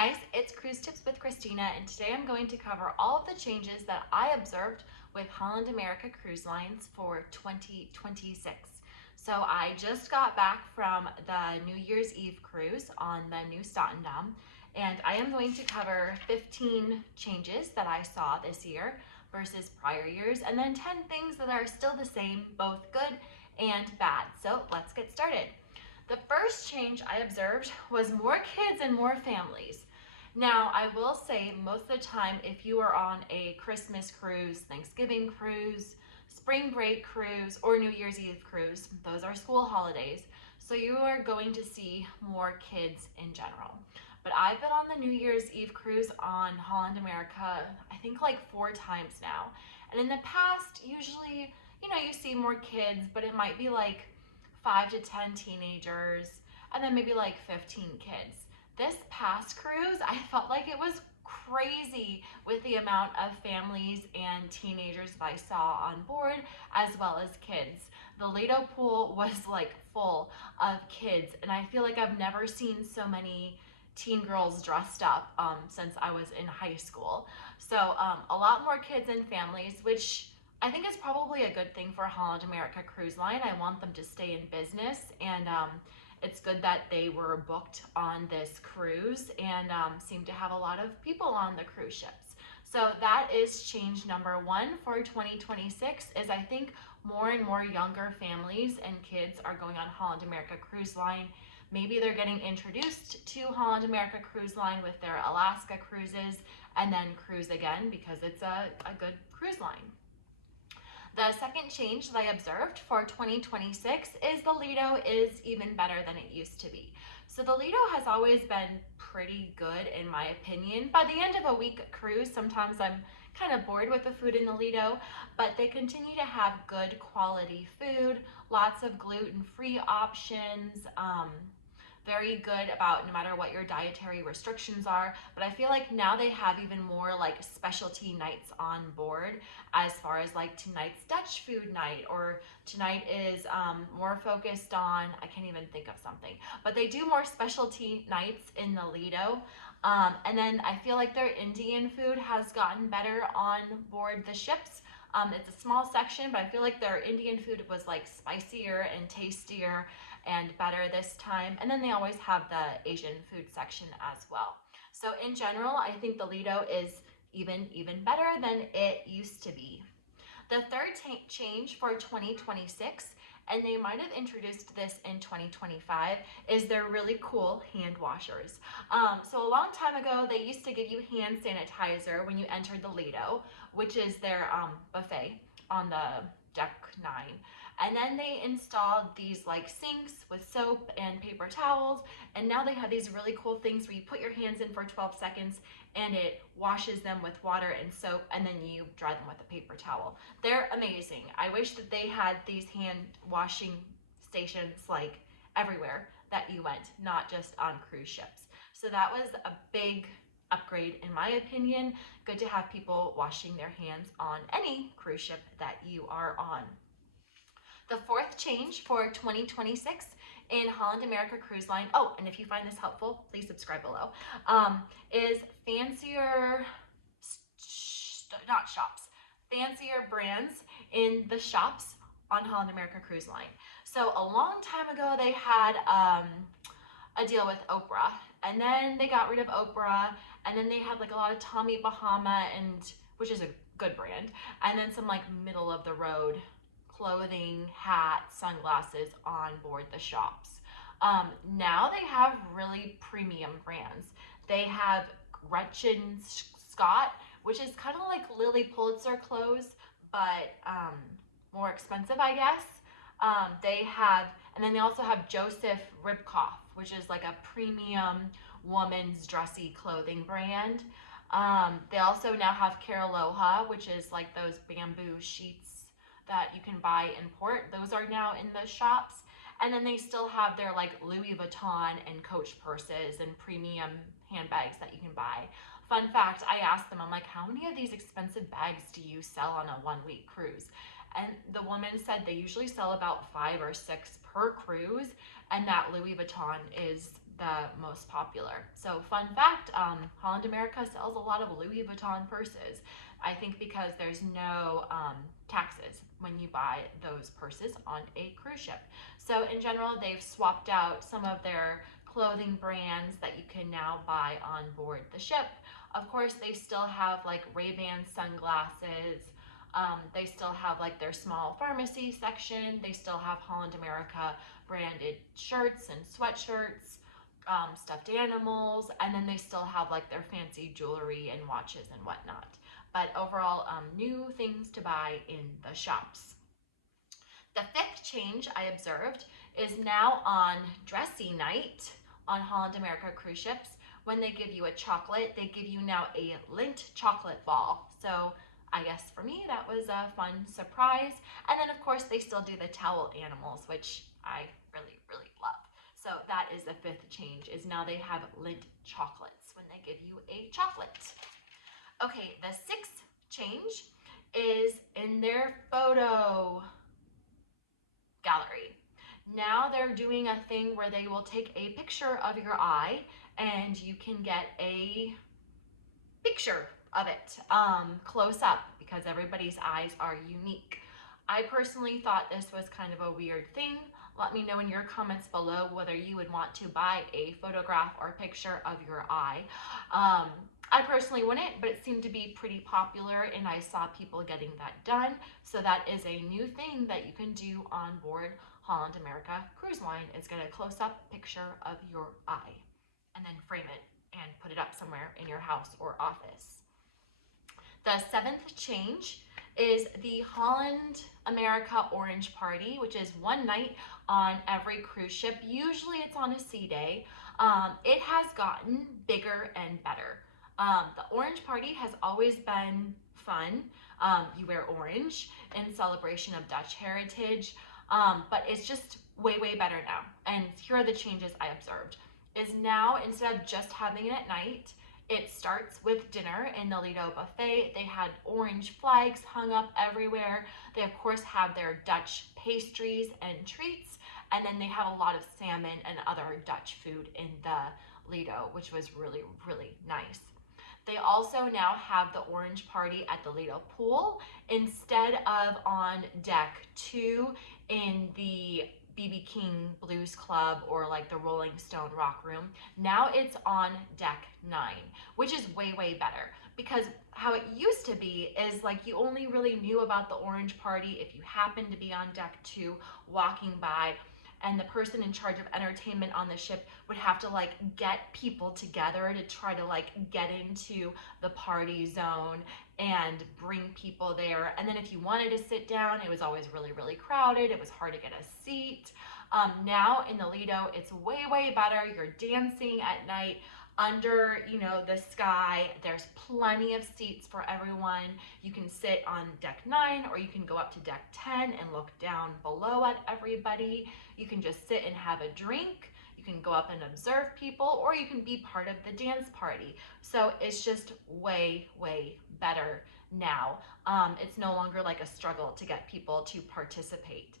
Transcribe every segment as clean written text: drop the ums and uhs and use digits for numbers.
Hi guys, it's Cruise Tips with Christina, and today I'm going to cover all of the changes that I observed with Holland America Cruise Lines for 2026. So I just got back from the New Year's Eve cruise on the New Statendam, and I am going to cover 15 changes that I saw this year versus prior years, and then 10 things that are still the same, both good and bad. So let's get started. The first change I observed was more kids and more families. Now, I will say most of the time, if you are on a Christmas cruise, Thanksgiving cruise, spring break cruise, or New Year's Eve cruise, those are school holidays, so you are going to see more kids in general. But I've been on the New Year's Eve cruise on Holland America, I think like 4 times now. And in the past, usually, you see more kids, but it might be like 5 to 10 teenagers, and then maybe like 15 kids. This past cruise, I felt like it was crazy with the amount of families and teenagers that I saw on board, as well as kids. The Lido pool was like full of kids, and I feel like I've never seen so many teen girls dressed up since I was in high school. So a lot more kids and families, which I think it's probably a good thing for Holland America Cruise Line. I want them to stay in business, and it's good that they were booked on this cruise and seem to have a lot of people on the cruise ships. So that is change number 1 for 2026, is I think more and more younger families and kids are going on Holland America Cruise Line. Maybe they're getting introduced to Holland America Cruise Line with their Alaska cruises and then cruise again because it's a good cruise line. The second change that I observed for 2026 is the Lido is even better than it used to be. So the Lido has always been pretty good in my opinion. By the end of a week cruise, sometimes I'm kind of bored with the food in the Lido, but they continue to have good quality food, lots of gluten-free options, very good about no matter what your dietary restrictions are. But I feel like now they have even more like specialty nights on board, as far as like tonight's Dutch food night, or tonight is more focused on, I can't even think of something, but they do more specialty nights in the Lido. And then I feel like their Indian food has gotten better on board the ships. It's a small section, but I feel like their Indian food was like spicier and tastier and better this time. And then they always have the Asian food section as well. So in general, I think the Lido is even better than it used to be. The third change for 2026, and they might have introduced this in 2025, is their really cool hand washers. So a long time ago, they used to give you hand sanitizer when you entered the Lido, which is their buffet on the deck 9. And then they installed these like sinks with soap and paper towels, and now they have these really cool things where you put your hands in for 12 seconds and it washes them with water and soap, and then you dry them with a paper towel. They're amazing. I wish that they had these hand washing stations like everywhere that you went, not just on cruise ships. So that was a big upgrade in my opinion. Good to have people washing their hands on any cruise ship that you are on. The fourth change for 2026 in Holland America Cruise Line, oh, and if you find this helpful, please subscribe below, is fancier, not shops, fancier brands in the shops on Holland America Cruise Line. So a long time ago, they had a deal with Oprah, and then they got rid of Oprah, and then they had like a lot of Tommy Bahama, and which is a good brand, and then some like middle of the road clothing, hats, sunglasses on board the shops. Now they have really premium brands. They have Gretchen Scott, which is kind of like Lily Pulitzer clothes, but more expensive, I guess. And then they also have Joseph Ribkoff, which is like a premium woman's dressy clothing brand. They also now have Caraloha, which is like those bamboo sheets that you can buy in port. Those are now in the shops. And then they still have their like Louis Vuitton and Coach purses and premium handbags that you can buy. Fun fact, I asked them, I'm like, how many of these expensive bags do you sell on a 1-week cruise? And the woman said they usually sell about 5 or 6 per cruise, and that Louis Vuitton is the most popular. So fun fact, Holland America sells a lot of Louis Vuitton purses. I think because there's no taxes when you buy those purses on a cruise ship. So in general, they've swapped out some of their clothing brands that you can now buy on board the ship. Of course, they still have like Ray-Ban sunglasses. They still have like their small pharmacy section. They still have Holland America branded shirts and sweatshirts, stuffed animals, and then they still have like their fancy jewelry and watches and whatnot. But overall, new things to buy in the shops. The fifth change I observed is now on dressy night on Holland America cruise ships. When they give you a chocolate, they give you now a Lindt chocolate ball. So I guess for me, that was a fun surprise. And then of course, they still do the towel animals, which I really, really love. So that is the fifth change, is now they have Lindt chocolates when they give you a chocolate. Okay, the sixth change is in their photo gallery. Now they're doing a thing where they will take a picture of your eye and you can get a picture of it close up, because everybody's eyes are unique. I personally thought this was kind of a weird thing. Let me know in your comments below whether you would want to buy a photograph or picture of your eye. I personally wouldn't, but it seemed to be pretty popular and I saw people getting that done. So that is a new thing that you can do on board Holland America Cruise Line, is get a close-up picture of your eye and then frame it and put it up somewhere in your house or office. The seventh change is the Holland America Orange Party, which is one night on every cruise ship. Usually it's on a sea day. It has gotten bigger and better. The Orange Party has always been fun. You wear orange in celebration of Dutch heritage, but it's just way, way better now. And here are the changes I observed. Is now, instead of just having it at night, it starts with dinner in the Lido buffet. They had orange flags hung up everywhere. They of course have their Dutch pastries and treats, and then they have a lot of salmon and other Dutch food in the Lido, which was really, really nice. They also now have the orange party at the Lido pool instead of on deck 2 in the BB King Blues Club or like the Rolling Stone Rock Room. Now it's on deck 9, which is way, way better, because how it used to be is like you only really knew about the orange party if you happened to be on deck 2 walking by, and the person in charge of entertainment on the ship would have to like get people together to try to like get into the party zone and bring people there. And then if you wanted to sit down, it was always really, really crowded. It was hard to get a seat. Now in the Lido, it's way, way better. You're dancing at night under, the sky. There's plenty of seats for everyone. You can sit on deck 9, or you can go up to deck 10 and look down below at everybody. You can just sit and have a drink. You can go up and observe people, or you can be part of the dance party. So it's just way, way better now. It's no longer like a struggle to get people to participate.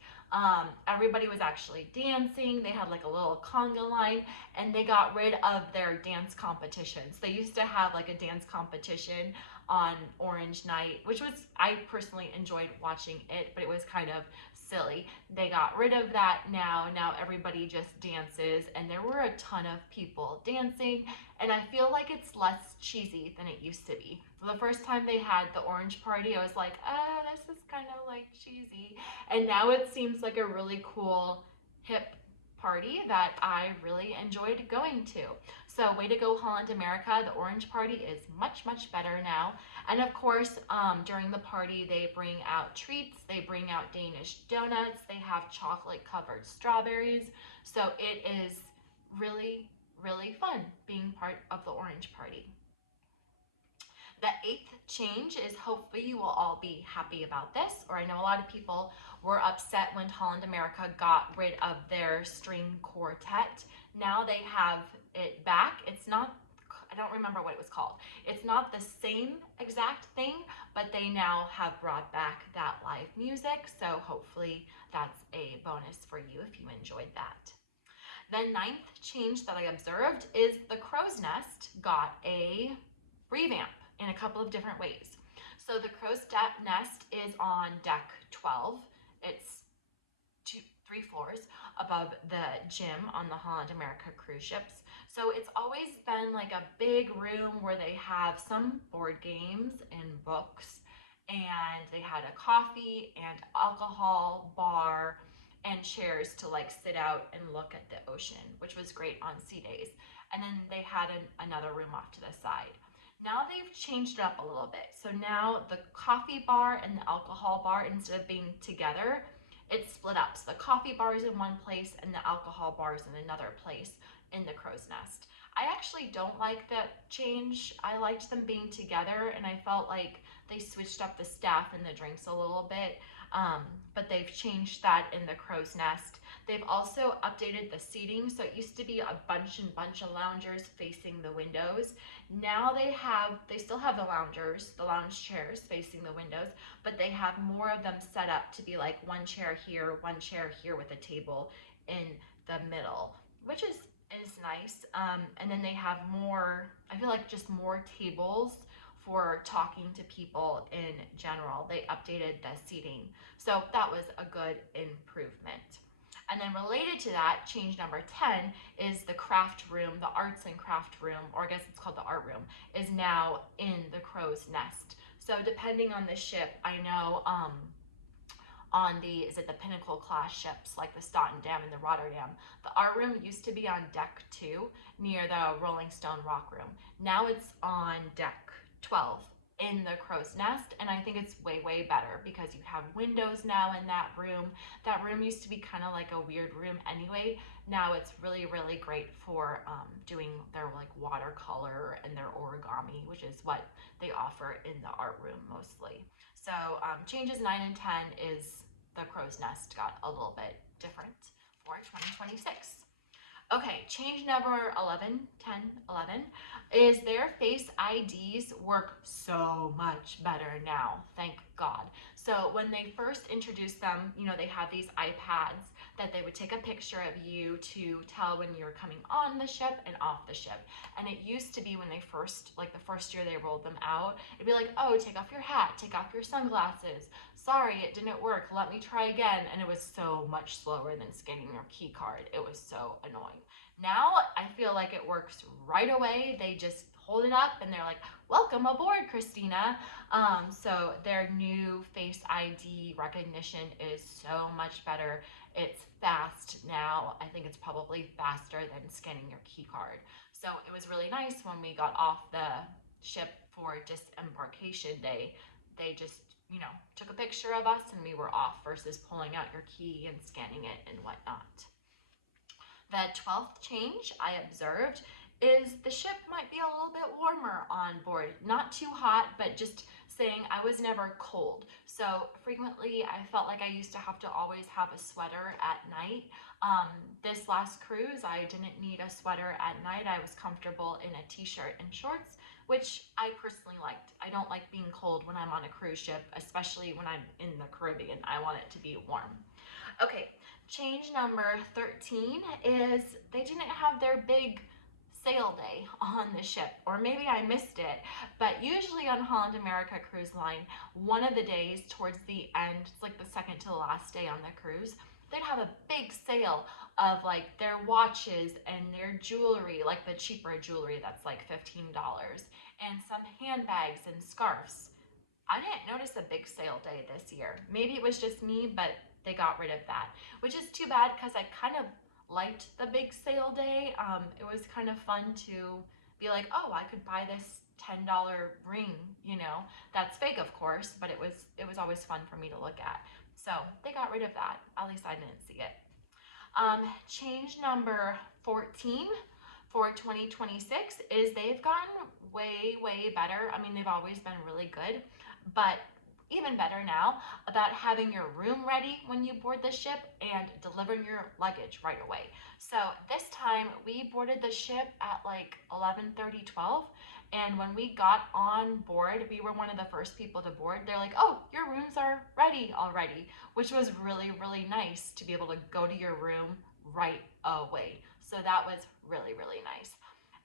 Everybody was actually dancing. They had like a little conga line, and they got rid of their dance competitions. They used to have like a dance competition on Orange Night, which was, I personally enjoyed watching it, but it was kind of silly. They got rid of that now. Now everybody just dances, and there were a ton of people dancing, and I feel like it's less cheesy than it used to be. So the first time they had the orange party, I was like, oh, this is kind of like cheesy. And now it seems like a really cool, hip party that I really enjoyed going to. So way to go, Holland America. The orange party is much, much better now. And of course, during the party, they bring out treats. They bring out Danish donuts. They have chocolate covered strawberries. So it is really, really fun being part of the orange party. The eighth change is, hopefully you will all be happy about this, or I know a lot of people were upset when Holland America got rid of their string quartet. Now they have it back. It's not, I don't remember what it was called. It's not the same exact thing, but they now have brought back that live music. So hopefully that's a bonus for you if you enjoyed that. The ninth change that I observed is the crow's nest got a revamp in a couple of different ways. So the crow's nest is on deck 12. It's 3 floors above the gym on the Holland America cruise ships. So it's always been like a big room where they have some board games and books, and they had a coffee and alcohol bar and chairs to like sit out and look at the ocean, which was great on sea days. And then they had another room off to the side. Now they've changed it up a little bit. So now the coffee bar and the alcohol bar, instead of being together, it's split up. So the coffee bar is in one place and the alcohol bar is in another place in the crow's nest. I actually don't like that change. I liked them being together, and I felt like they switched up the staff and the drinks a little bit. But they've changed that in the crow's nest. They've also updated the seating. So it used to be a bunch of loungers facing the windows. Now they still have the lounge chairs facing the windows, but they have more of them set up to be like one chair here with a table in the middle, which is nice. And then they have more, I feel like just more tables for talking to people in general. They updated the seating. So that was a good improvement. And then related to that, change number 10 is the craft room, the arts and craft room, or I guess it's called the art room, is now in the crow's nest. So depending on the ship, I know on the Pinnacle class ships like the Stottendam and the Rotterdam, the art room used to be on deck 2 near the Rolling Stone Rock Room. Now it's on deck 12 in the crow's nest, and I think it's way better because you have windows now in that room. That room used to be kind of like a weird room anyway. Now it's really great for doing their like watercolor and their origami, which is what they offer in the art room mostly. So changes 9 and 10 is the crow's nest got a little bit different for 2026. Okay, change number 11 is their face IDs work so much better now, thank God. So when they first introduced them, you know, they have these iPads that they would take a picture of you to tell when you're coming on the ship and off the ship. And it used to be when they first, like the first year they rolled them out, it'd be like, oh, take off your hat, take off your sunglasses. Sorry, it didn't work, let me try again. And it was so much slower than scanning your key card. It was so annoying. Now I feel like it works right away. They just hold it up and they're like, welcome aboard, Christina. So their new Face ID recognition is so much better. It's fast now. I think it's probably faster than scanning your key card. So it was really nice when we got off the ship for disembarkation day. They just, you know, took a picture of us and we were off versus pulling out your key and scanning it and whatnot. The 12th change I observed is the ship might be a little bit warmer on board. Not too hot, but just saying I was never cold. So frequently I felt like I used to have to always have a sweater at night. This last cruise, I didn't need a sweater at night. I was comfortable in a t-shirt and shorts, which I personally liked. I don't like being cold when I'm on a cruise ship, especially when I'm in the Caribbean. I want it to be warm. Okay, change number 13 is they didn't have their big sail day on the ship, or maybe I missed it, but usually on Holland America Cruise Line, one of the days towards the end, it's like the second to the last day on the cruise, they'd have a big sale of like their watches and their jewelry, like the cheaper jewelry that's like $15, and some handbags and scarves. I didn't notice a big sale day this year. Maybe it was just me, but they got rid of that, which is too bad because I kind of liked the big sale day. It was kind of fun to be like, oh, I could buy this $10 ring, you know, that's fake of course, but it was always fun for me to look at. So they got rid of that. At least I didn't see it. Change number 14 for 2026 is they've gotten way better. I mean, they've always been really good, but even better now about having your room ready when you board the ship and delivering your luggage right away. So this time we boarded the ship at like 11:30, 12, and when we got on board, we were one of the first people to board. They're like, oh, your rooms are ready already, which was really nice to be able to go to your room right away. So that was really, really nice.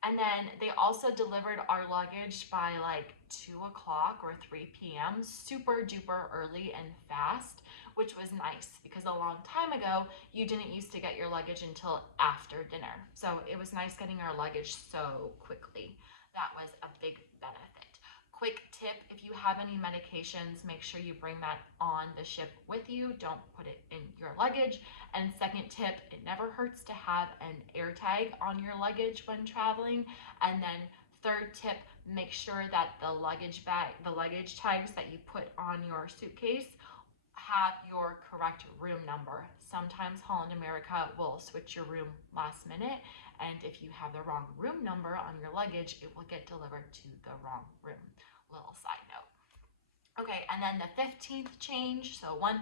And then they also delivered our luggage by like 2 o'clock or 3 p.m. super duper early and fast, which was nice because a long time ago, you didn't used to get your luggage until after dinner. So it was nice getting our luggage so quickly. That was a big benefit. Quick tip, if you have any medications, make sure you bring that on the ship with you. Don't put it in your luggage. And second tip, it never hurts to have an air tag on your luggage when traveling. And then third tip, make sure that the luggage tags that you put on your suitcase have your correct room number. Sometimes Holland America will switch your room last minute, and if you have the wrong room number on your luggage, it will get delivered to the wrong room. Little side note. Okay, and then the 15th change, so 1-5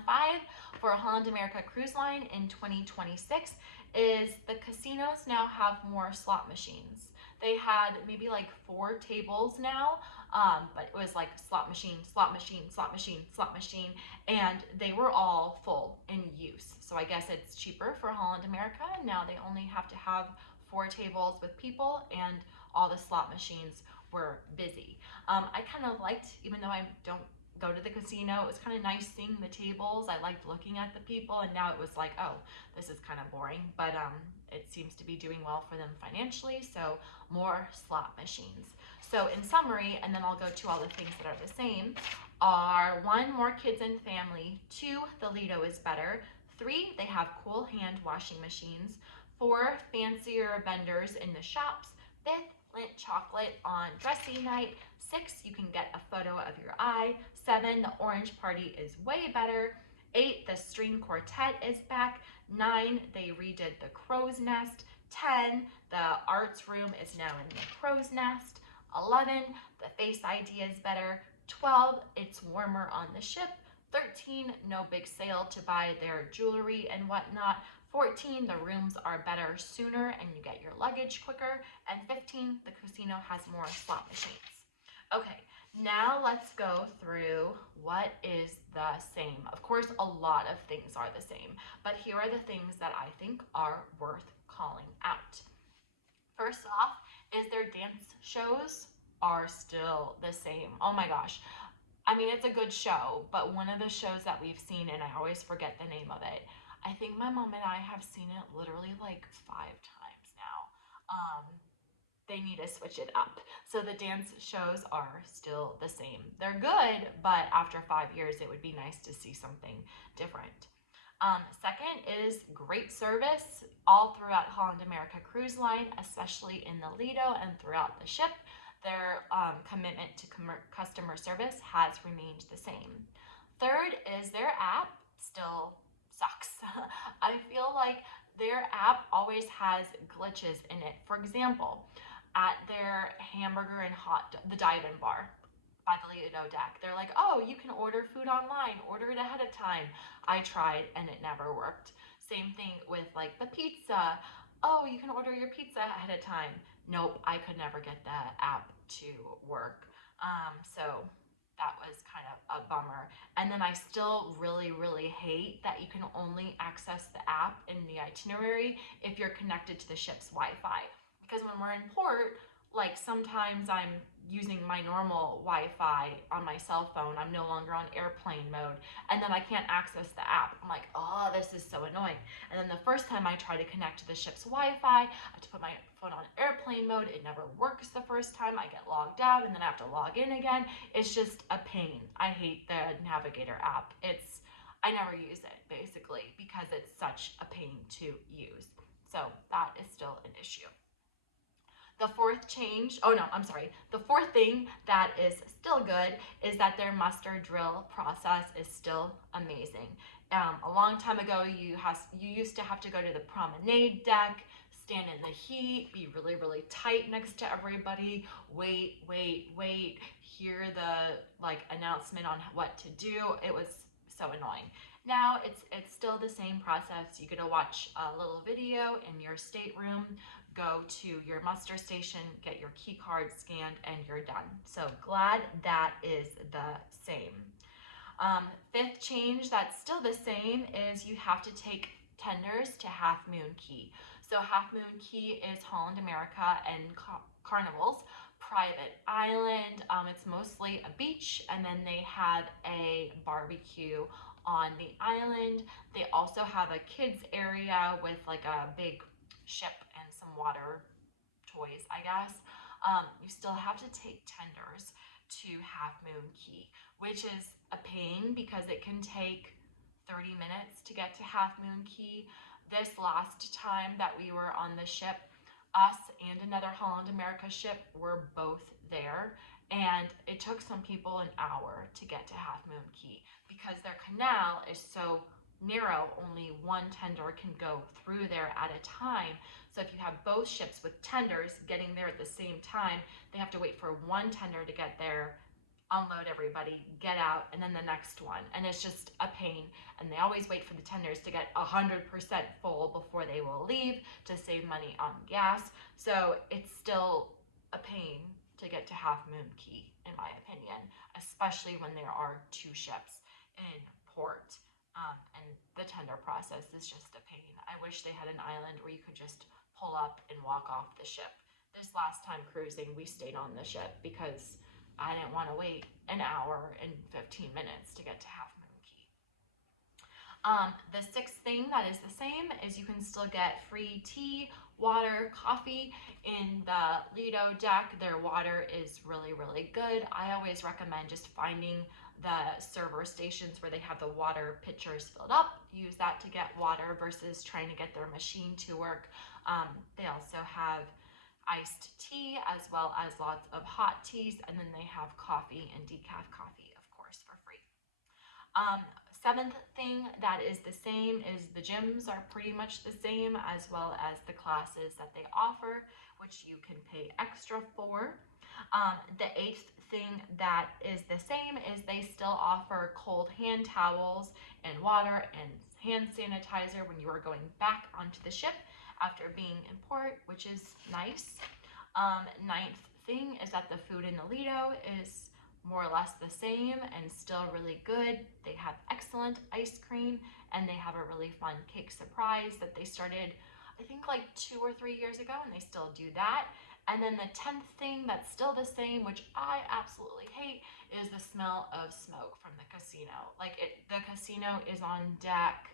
for Holland America Cruise Line in 2026 is the casinos now have more slot machines. They had maybe like 4 tables now, but it was like slot machine, slot machine, slot machine, slot machine, and they were all full in use. So I guess it's cheaper for Holland America. Now they only have to have 4 tables with people, and all the slot machines were busy. I kind of liked, even though I don't go to the casino, it was kind of nice seeing the tables. I liked looking at the people, and now it was like, oh, this is kind of boring, but it seems to be doing well for them financially, so more slot machines. So in summary, and then I'll go to all the things that are the same, are 1, more kids and family, 2, the Lido is better, 3, they have cool hand washing machines, 4, fancier vendors in the shops, 5th, Lindt chocolate on dressy night, 6, you can get a photo of your eye, 7, the orange party is way better, 8, the string quartet is back, 9, they redid the crow's nest, 10, the arts room is now in the crow's nest, 11, the face ID is better, 12, it's warmer on the ship, 13, no big sale to buy their jewelry and whatnot, 14, the rooms are better sooner and you get your luggage quicker, and 15, the casino has more slot machines. Okay, now let's go through what is the same. Of course, a lot of things are the same, but here are the things that I think are worth calling out. First off, is their dance shows are still the same. Oh my gosh. I mean, it's a good show, but one of the shows that we've seen, and I always forget the name of it, I think my mom and I have seen it literally like 5 times now. They need to switch it up. So the dance shows are still the same. They're good, but after 5 years, it would be nice to see something different. Second is great service all throughout Holland America Cruise Line, especially in the Lido and throughout the ship. Their commitment to customer service has remained the same. Third is their app still sucks. I feel like their app always has glitches in it. For example, at their hamburger and the dive-in bar by the Lido deck, they're like, oh, you can order food online, order it ahead of time. I tried and it never worked. Same thing with like the pizza. Oh, you can order your pizza ahead of time. Nope, I could never get the app to work. So that was kind of a bummer. And then I still really, really hate that you can only access the app in the itinerary if you're connected to the ship's Wi-Fi. Because when we're in port, like sometimes I'm using my normal Wi-Fi on my cell phone. I'm no longer on airplane mode, and then I can't access the app. I'm like, oh, this is so annoying. And then the first time I try to connect to the ship's Wi-Fi, I have to put my phone on airplane mode. It never works the first time. I get logged out, and then I have to log in again. It's just a pain. I hate the Navigator app. I never use it, basically, because it's such a pain to use. So that is still an issue. The fourth thing that is still good is that their muster drill process is still amazing. A long time ago, you used to have to go to the promenade deck, stand in the heat, be really, really tight next to everybody, wait, hear the announcement on what to do. It was so annoying. Now it's still the same process. You get to watch a little video in your stateroom, go to your muster station, get your key card scanned, and you're done. So glad that is the same. Fifth change that's still the same is you have to take tenders to Half Moon Key. So Half Moon Cay is Holland America and Carnival's private island. It's mostly a beach, and then they have a barbecue on the island. They also have a kids area with like a big ship and some water toys, I guess. You still have to take tenders to Half Moon Cay, which is a pain because it can take 30 minutes to get to Half Moon Cay. This last time that we were on the ship, us and another Holland America ship were both there, and it took some people an hour to get to Half Moon Cay because their canal is so narrow, only one tender can go through there at a time. So if you have both ships with tenders getting there at the same time, they have to wait for one tender to get there, unload everybody, get out, and then the next one. And it's just a pain. And they always wait for the tenders to get 100% full before they will leave to save money on gas. So it's still a pain to get to Half Moon Cay, in my opinion, especially when there are two ships in port. And the tender process is just a pain. I wish they had an island where you could just pull up and walk off the ship. This last time cruising, we stayed on the ship because I didn't want to wait an hour and 15 minutes to get to Half Moon Cay. The sixth thing that is the same is you can still get free tea, water, coffee in the Lido deck. Their water is really, really good. I always recommend just finding the server stations where they have the water pitchers filled up. Use that to get water versus trying to get their machine to work. They also have iced tea as well as lots of hot teas, and then they have coffee and decaf coffee, of course, for free. Seventh thing that is the same is the gyms are pretty much the same, as well as the classes that they offer, which you can pay extra for. The eighth thing that is the same is they still offer cold hand towels and water and hand sanitizer when you are going back onto the ship after being in port, which is nice. Ninth thing is that the food in the Lido is more or less the same and still really good. They have excellent ice cream, and they have a really fun cake surprise that they started, I think, like 2 or 3 years ago, and they still do that. And then the 10th thing that's still the same, which I absolutely hate, is the smell of smoke from the casino. The casino is on deck,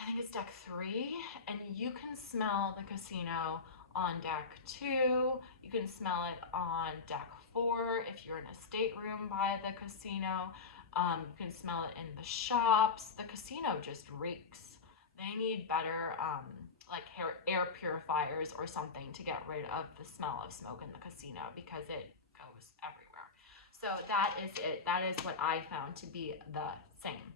I think it's deck 3, and you can smell the casino on deck 2. You can smell it on deck 4 if you're in a stateroom by the casino. You can smell it in the shops. The casino just reeks. They need better air purifiers or something to get rid of the smell of smoke in the casino because it goes everywhere. So that is it. That is what I found to be the same.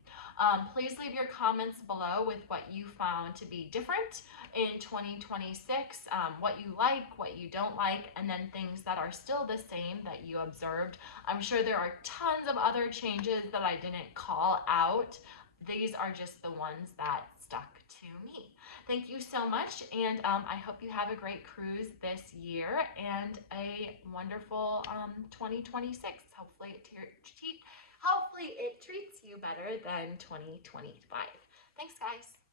Please leave your comments below with what you found to be different in 2026, what you like, what you don't like, and then things that are still the same that you observed. I'm sure there are tons of other changes that I didn't call out. These are just the ones that stuck to me. Thank you so much, and I hope you have a great cruise this year and a wonderful 2026. Hopefully it treats you better than 2025. Thanks, guys.